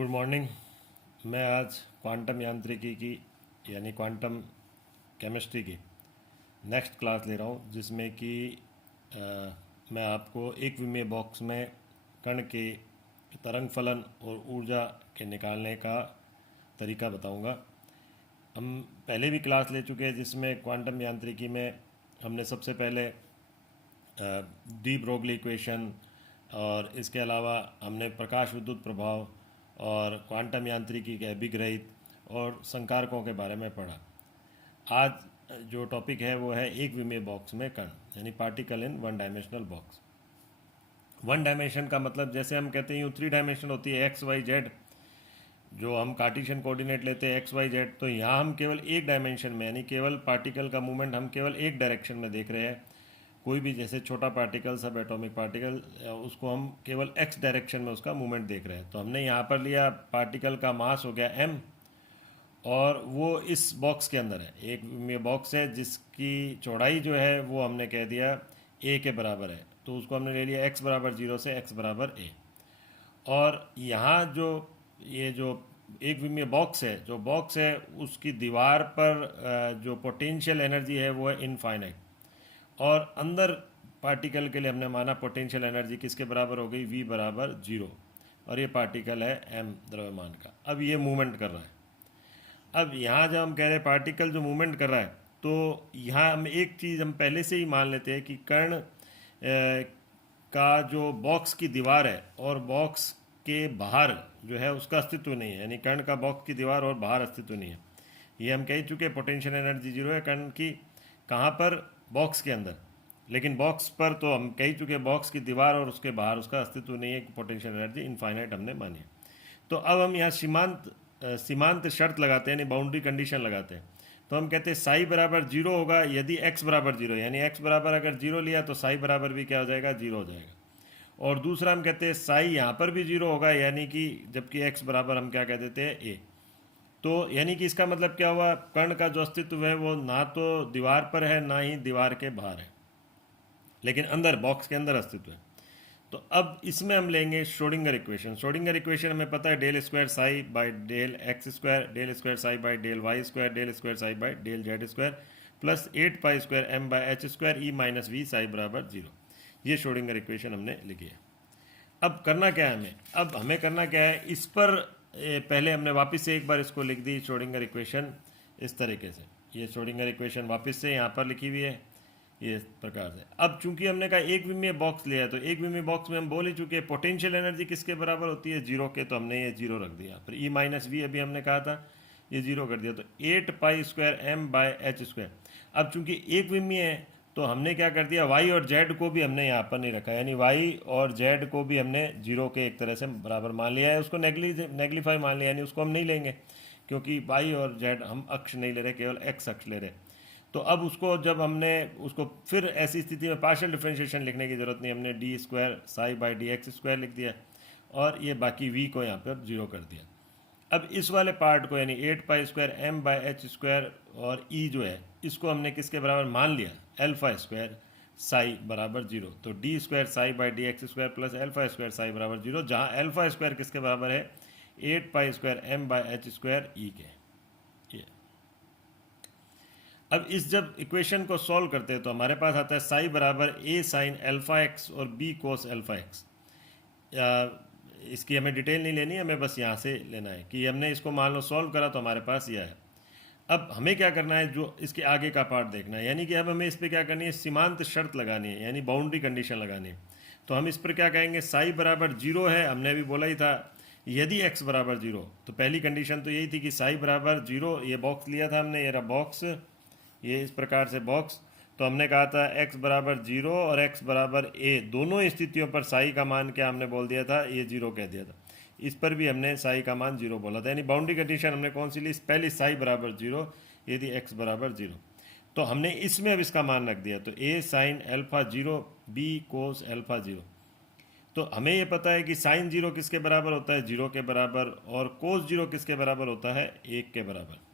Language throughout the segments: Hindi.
Good morning. मैं आज क्वांटम यांत्रिकी की यानी क्वांटम केमिस्ट्री की नेक्स्ट क्लास ले रहा हूँ, जिसमें कि मैं आपको एक विमीय बॉक्स में कण के तरंग फलन और ऊर्जा के निकालने का तरीका बताऊँगा। हम पहले भी क्लास ले चुके हैं, जिसमें क्वांटम यांत्रिकी में हमने सबसे पहले डी ब्रोगली इक्वेशन और इसके अलावा हमने प्रकाश विद्युत प्रभाव और क्वांटम यांत्रिकी के अभिग्रहित और संकारकों के बारे में पढ़ा। आज जो टॉपिक है वो है एक विमीय बॉक्स में कण, यानी particle in one dimensional box. One dimension का मतलब, जैसे हम कहते हैं यूँ थ्री डायमेंशन होती है एक्स वाई जेड, जो हम कार्टेशियन कोऑर्डिनेट लेते हैं एक्स वाई जेड, तो यहाँ हम केवल एक डायमेंशन में यानी केवल पार्टिकल का मूवमेंट हम केवल एक डायरेक्शन में देख रहे हैं। कोई भी जैसे छोटा पार्टिकल, सब एटॉमिक पार्टिकल, उसको हम केवल एक्स डायरेक्शन में उसका मूवमेंट देख रहे हैं। तो हमने यहाँ पर लिया पार्टिकल का मास हो गया m, और वो इस बॉक्स के अंदर है। एक ये बॉक्स है जिसकी चौड़ाई जो है वो हमने कह दिया a के बराबर है, तो उसको हमने ले लिया x बराबर 0 से x बराबर a। और यहाँ ये जो एक विमीय बॉक्स है, जो बॉक्स है उसकी दीवार पर जो पोटेंशियल एनर्जी है वो है इनफाइनाइट, और अंदर पार्टिकल के लिए हमने माना पोटेंशियल एनर्जी किसके बराबर हो गई, v बराबर 0, और ये पार्टिकल है m द्रव्यमान का। अब ये मूवमेंट कर रहा है। अब यहाँ जब हम कह रहे हैं पार्टिकल जो मूवमेंट कर रहा है, तो यहाँ हम एक चीज़ हम पहले से ही मान लेते हैं कि कण का जो बॉक्स की दीवार है और बॉक्स के बाहर जो है उसका अस्तित्व नहीं है, यानी कण का बॉक्स की दीवार और बाहर अस्तित्व नहीं है। ये हम कह चुके पोटेंशियल एनर्जी 0 है कण की, कहाँ पर, बॉक्स के अंदर। लेकिन बॉक्स पर तो हम कह चुके बॉक्स की दीवार और उसके बाहर उसका अस्तित्व नहीं है, पोटेंशियल एनर्जी इनफाइनाइट हमने मानी है। तो अब हम यहाँ सीमांत शर्त लगाते हैं, यानी बाउंड्री कंडीशन लगाते हैं। तो हम कहते हैं साई बराबर 0 होगा यदि x बराबर 0, यानी x बराबर अगर 0 लिया तो साई बराबर भी क्या हो जाएगा, 0 हो जाएगा। और दूसरा हम कहते हैं साई यहाँ पर भी 0 होगा, यानी कि जबकि x बराबर हम क्या कह देते हैं a। तो यानी कि इसका मतलब क्या हुआ, कण का जो अस्तित्व है वो ना तो दीवार पर है ना ही दीवार के बाहर है, लेकिन अंदर बॉक्स के अंदर अस्तित्व है। तो अब इसमें हम लेंगे श्रोडिंगर इक्वेशन। श्रोडिंगर इक्वेशन हमें पता है del square psi by del x square, del square psi by del y square, del square psi by del z square, plus 8 pi square M by H square E minus V psi बराबर 0। ये श्रोडिंगर इक्वेशन हमने लिखी है। अब करना क्या है हमें, अब हमें करना क्या है, इस पर पहले हमने वापस से एक बार इसको लिख दी श्रोडिंगर इक्वेशन इस तरीके से। ये श्रोडिंगर इक्वेशन वापस से यहाँ पर लिखी हुई है ये प्रकार से। अब चूंकि हमने कहा एक विमीय बॉक्स लिया है, तो एक विमीय बॉक्स में हम बोल ही चुके हैं पोटेंशियल एनर्जी किसके बराबर होती है, 0 के, तो हमने ये 0 रख दिया। फिर ई माइनस वी अभी हमने कहा था, ये 0 कर दिया, तो 8 pi square m by h square. अब चूंकि एक विमीय है तो हमने क्या कर दिया, वाई और जेड को भी हमने यहाँ पर नहीं रखा, यानी वाई और जेड को भी हमने 0 के एक तरह से बराबर मान लिया है, उसको नेग्लीफाई मान लिया, यानी उसको हम नहीं लेंगे, क्योंकि वाई और जेड हम अक्ष नहीं ले रहे, केवल एक्स अक्ष ले रहे। तो अब उसको जब हमने उसको फिर ऐसी स्थिति में पार्शियल डिफरेंशिएशन लिखने की ज़रूरत नहीं, हमने D square psi by D X square लिख दिया, और ये बाकी वी को यहाँ पर 0 कर दिया। अब इस वाले पार्ट को, यानी 8 pi square M by H square और ई जो है, इसको हमने किसके बराबर मान लिया, एल्फा स्क्वायर साई बराबर 0। तो D square psi by D X square plus alpha square psi बराबर 0, जहाँ एल्फा स्क्वायर किसके बराबर है, 8 pi square M by H square E के। ये अब इस जब इक्वेशन को सॉल्व करते हैं तो हमारे पास आता है साई बराबर ए साइन एल्फा एक्स और बी कोस एल्फा एक्स। इसकी हमें डिटेल नहीं लेनी है, हमें बस यहाँ से लेना है कि हमने इसको मान लो सॉल्व करा तो हमारे पास यह है। अब हमें क्या करना है, जो इसके आगे का पार्ट देखना है, यानी कि अब हमें इस पर क्या करनी है, सीमांत शर्त लगानी है, यानी बाउंड्री कंडीशन लगानी है। तो हम इस पर क्या कहेंगे, साई बराबर 0 है, हमने अभी बोला ही था यदि x बराबर 0, तो पहली कंडीशन तो यही थी कि साई बराबर 0, ये बॉक्स लिया था हमने, ये रहा बॉक्स, ये इस प्रकार से बॉक्स। तो हमने कहा था x बराबर 0 और x बराबर a, दोनों स्थितियों पर साई का मान क्या हमने बोल दिया था, ये 0 कह दिया था। इस पर भी हमने साई का मान 0 बोला था, यानी बाउंड्री कंडीशन हमने कौन सी ली, पहली साई बराबर 0 यदि x बराबर 0। तो हमने इसमें अब इसका मान रख दिया, तो a sine alpha 0 b cos alpha 0। तो हमें ये पता है कि साइन 0 किसके बराबर होता है, 0 के बराबर, और कोस 0 किसके बराबर होता है, 1 के बराबर।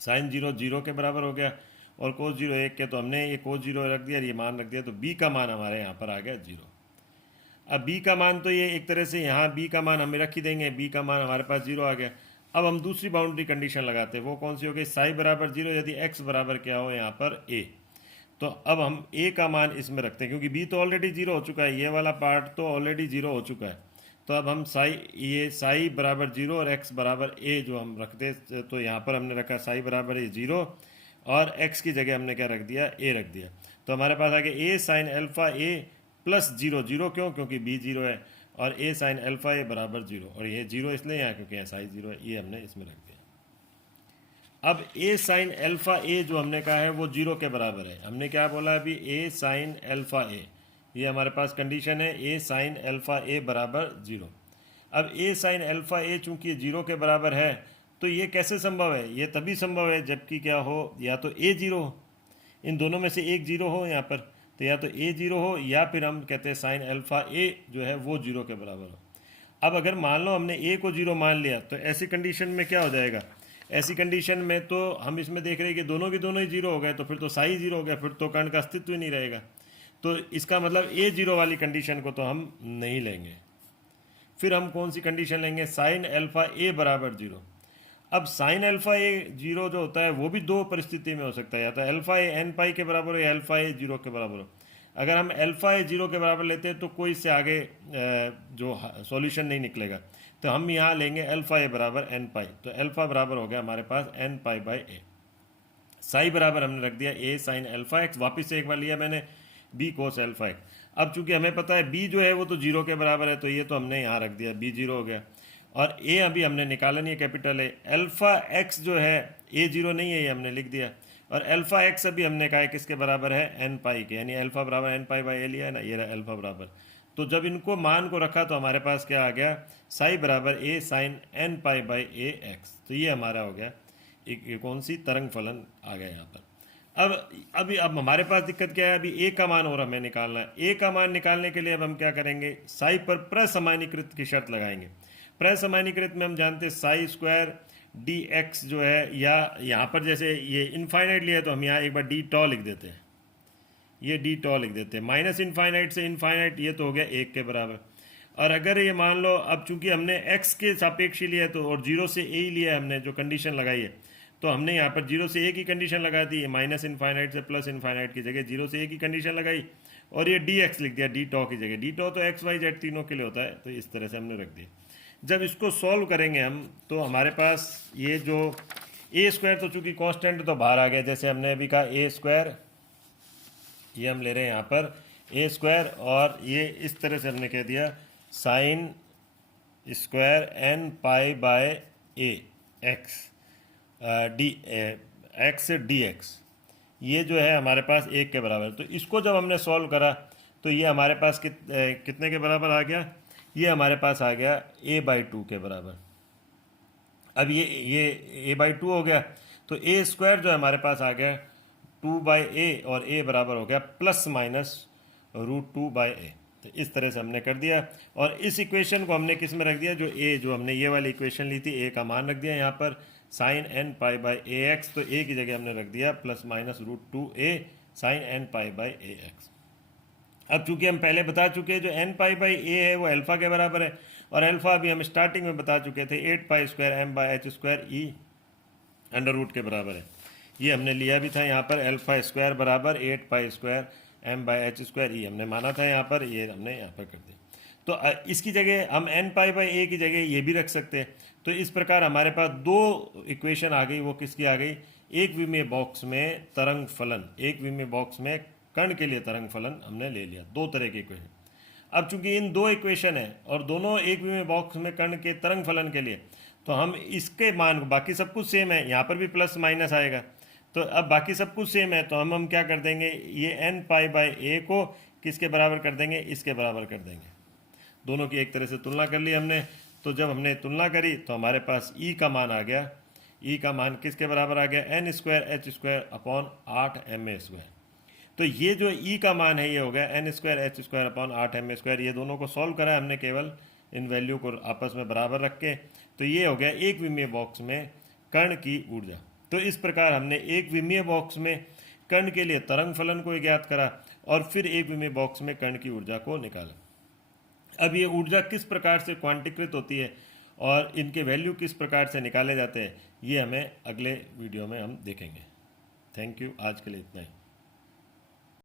साइन 0 0 के बराबर हो गया और कोस 0 1 के, तो हमने ये कोस 0 रख दिया, ये मान रख दिया, तो b का मान हमारे यहाँ पर आ गया 0। अब बी का मान तो ये एक तरह से यहाँ बी का मान हमें रख ही देंगे, बी का मान हमारे पास 0 आ गया। अब हम दूसरी बाउंड्री कंडीशन लगाते हैं, वो कौन सी हो गई, साई बराबर 0 यदि एक्स बराबर क्या हो यहाँ पर ए। तो अब हम ए का मान इसमें रखते हैं, क्योंकि बी तो ऑलरेडी 0 हो चुका है, ये वाला पार्ट तो ऑलरेडी 0 हो चुका है। तो अब हम साई बराबर 0 और एक्स बराबर ए जो हम रखते, तो यहाँ पर हमने रखा साई बराबर ए 0 और एक्स की जगह हमने क्या रख दिया, ए रख दिया। तो हमारे पास आ गया ए साइन अल्फा ए प्लस 0, 0 क्यों, क्योंकि बी 0 है, और ए साइन अल्फा ए बराबर 0, और ये 0 इसलिए यहाँ क्योंकि यहाँ साई 0 है, ये हमने इसमें रख दिया। अब ए साइन अल्फा ए जो हमने कहा है वो 0 के बराबर है। हमने क्या बोला अभी, ए साइन अल्फा ए, ये हमारे पास कंडीशन है, ए साइन अल्फा ए बराबर 0। अब ए साइन अल्फा ए चूंकि 0 के बराबर है, तो ये कैसे संभव है, ये तभी संभव है जबकि क्या हो, या तो ए 0 हो, इन दोनों में से एक 0 हो यहाँ पर, तो या तो ए 0 हो या फिर हम कहते हैं साइन अल्फा ए जो है वो 0 के बराबर हो। अब अगर मान लो हमने ए को 0 मान लिया, तो ऐसी कंडीशन में क्या हो जाएगा, ऐसी कंडीशन में तो हम इसमें देख रहे हैं कि दोनों के दोनों ही 0 हो गए, तो फिर तो साई 0 हो गया, फिर तो कण का अस्तित्व ही नहीं रहेगा। तो इसका मतलब ए 0 वाली कंडीशन को तो हम नहीं लेंगे। फिर हम कौन सी कंडीशन लेंगे, साइन अल्फा ए बराबर 0। अब साइन अल्फा ए 0 जो होता है वो भी दो परिस्थिति में हो सकता है, या तो अल्फा ए एन पाई के बराबर हो या अल्फा ए 0 के बराबर हो। अगर हम अल्फा ए 0 के बराबर लेते हैं तो कोई इससे आगे जो सॉल्यूशन नहीं निकलेगा, तो हम यहाँ लेंगे अल्फा ए बराबर एन पाई। तो अल्फा बराबर हो गया हमारे पास एन पाई बाई ए। साई बराबर हमने रख दिया ए साइन अल्फा एक्स, वापस से एक बार लिया मैंने बी कोस अल्फा एक्स। अब चूंकि हमें पता है बी जो है वो तो 0 के बराबर है, तो ये तो हमने यहाँ रख दिया, बी 0 हो गया। और ए अभी हमने निकाला नहीं है, कैपिटल ए। अल्फा एक्स जो है ए 0 नहीं है, ये हमने लिख दिया। और अल्फा एक्स अभी हमने कहा है किसके बराबर है, एन पाई के, यानी अल्फा बराबर एन पाई बाई ए लिया है ना, ये रहा अल्फा बराबर। तो जब इनको मान को रखा तो हमारे पास क्या आ गया, साई बराबर A sine N pi by A x. तो ये हमारा हो गया एक कौन सी तरंग फलन आ गया यहाँ पर। अब हमारे पास दिक्कत क्या है, अभी ए का मान और हमें निकालना है। ए का मान निकालने के लिए अब हम क्या करेंगे, साई पर प्रसमानीकृत की शर्त लगाएंगे। प्रसमानीकृत में हम जानते हैं साई स्क्वायर डी एक्स जो है, या यहाँ पर जैसे ये इनफाइनाइट लिया तो हम यहाँ एक बार डी टॉ लिख देते हैं, ये डी टॉ लिख देते हैं। माइनस इनफाइनाइट से इनफाइनाइट, ये तो हो गया 1 के बराबर। और अगर ये मान लो अब चूंकि हमने x के सापेक्ष लिया है, तो और 0 से a ही लिया है हमने, जो कंडीशन लगाई है, तो हमने यहाँ पर 0 से a की कंडीशन लगा दी है, माइनस इनफाइनाइट से प्लस इनफाइनाइट की जगह 0 से a की कंडीशन लगाई, और ये dx लिख दिया डी टॉ की जगह। डी टॉ तो एक्स वाई जेड तीनों के लिए होता है, तो इस तरह से हमने रख दिया। जब इसको सॉल्व करेंगे हम, तो हमारे पास ये जो ए स्क्वायर तो चूंकि कॉन्स्टेंट तो बाहर आ गया, जैसे हमने अभी कहा ए स्क्वायर, ये हम ले रहे हैं यहाँ पर ए स्क्वायर, और ये इस तरह से हमने कह दिया sine square n pi by a x d x d x, ये जो है हमारे पास 1 के बराबर। तो इसको जब हमने सॉल्व करा तो ये हमारे पास कितने के बराबर आ गया, ये हमारे पास आ गया a बाई 2 के बराबर। अब ये a बाई 2 हो गया, तो a स्क्वायर जो है हमारे पास आ गया 2 बाई ए, और a बराबर हो गया प्लस माइनस √2 बाई ए। तो इस तरह से हमने कर दिया, और इस इक्वेशन को हमने किस में रख दिया, जो हमने ये वाली इक्वेशन ली थी, a का मान रख दिया यहाँ पर sine N pi by A x. तो a की जगह हमने रख दिया plus minus √2a sine N pi by A x. अब चूंकि हम पहले बता चुके हैं जो एन पाई बाई ए है वो अल्फा के बराबर है, और अल्फा भी हम स्टार्टिंग में बता चुके थे 8 pi square M by H square E under root के बराबर है। ये हमने लिया भी था यहाँ पर, अल्फा स्क्वायर बराबर 8 pi square M by H square E हमने माना था यहाँ पर, ये हमने यहाँ पर कर दिया। तो इसकी जगह हम एन पाई बाई ए की जगह ये भी रख सकते हैं। तो इस प्रकार हमारे पास दो इक्वेशन आ गई, वो किसकी आ गई, एक विमीय बॉक्स में तरंग फलन, एक विमीय बॉक्स में कण के लिए तरंग फलन हमने ले लिया, दो तरह के इक्वेशन। अब चूंकि इन दो इक्वेशन है और दोनों एक विमीय बॉक्स में कण के तरंग फलन के लिए, तो हम इसके मान, बाकी सब कुछ सेम है, यहाँ पर भी प्लस माइनस आएगा, तो अब बाकी सब कुछ सेम है, तो हम क्या कर देंगे, ये एन पाई बाई ए को किसके बराबर कर देंगे, इसके बराबर कर देंगे। दोनों की एक तरह से तुलना कर ली हमने। तो जब हमने तुलना करी तो हमारे पास ई का मान आ गया, ई का मान किसके बराबर आ गया, n square h square upon 8 m a square. तो ये जो ई का मान है ये हो गया n square h square upon 8 m a square. ये दोनों को सॉल्व करा है हमने केवल इन वैल्यू को आपस में बराबर रख के। तो ये हो गया एक विमीय बॉक्स में कण की ऊर्जा। तो इस प्रकार हमने एक विमीय बॉक्स में कण के लिए तरंग फलन को ज्ञात करा और फिर एक विमीय बॉक्स में कण की ऊर्जा को निकाला। अब ये ऊर्जा किस प्रकार से क्वांटीकृत होती है और इनके वैल्यू किस प्रकार से निकाले जाते हैं, ये हमें अगले वीडियो में हम देखेंगे। थैंक यू, आज के लिए इतना ही।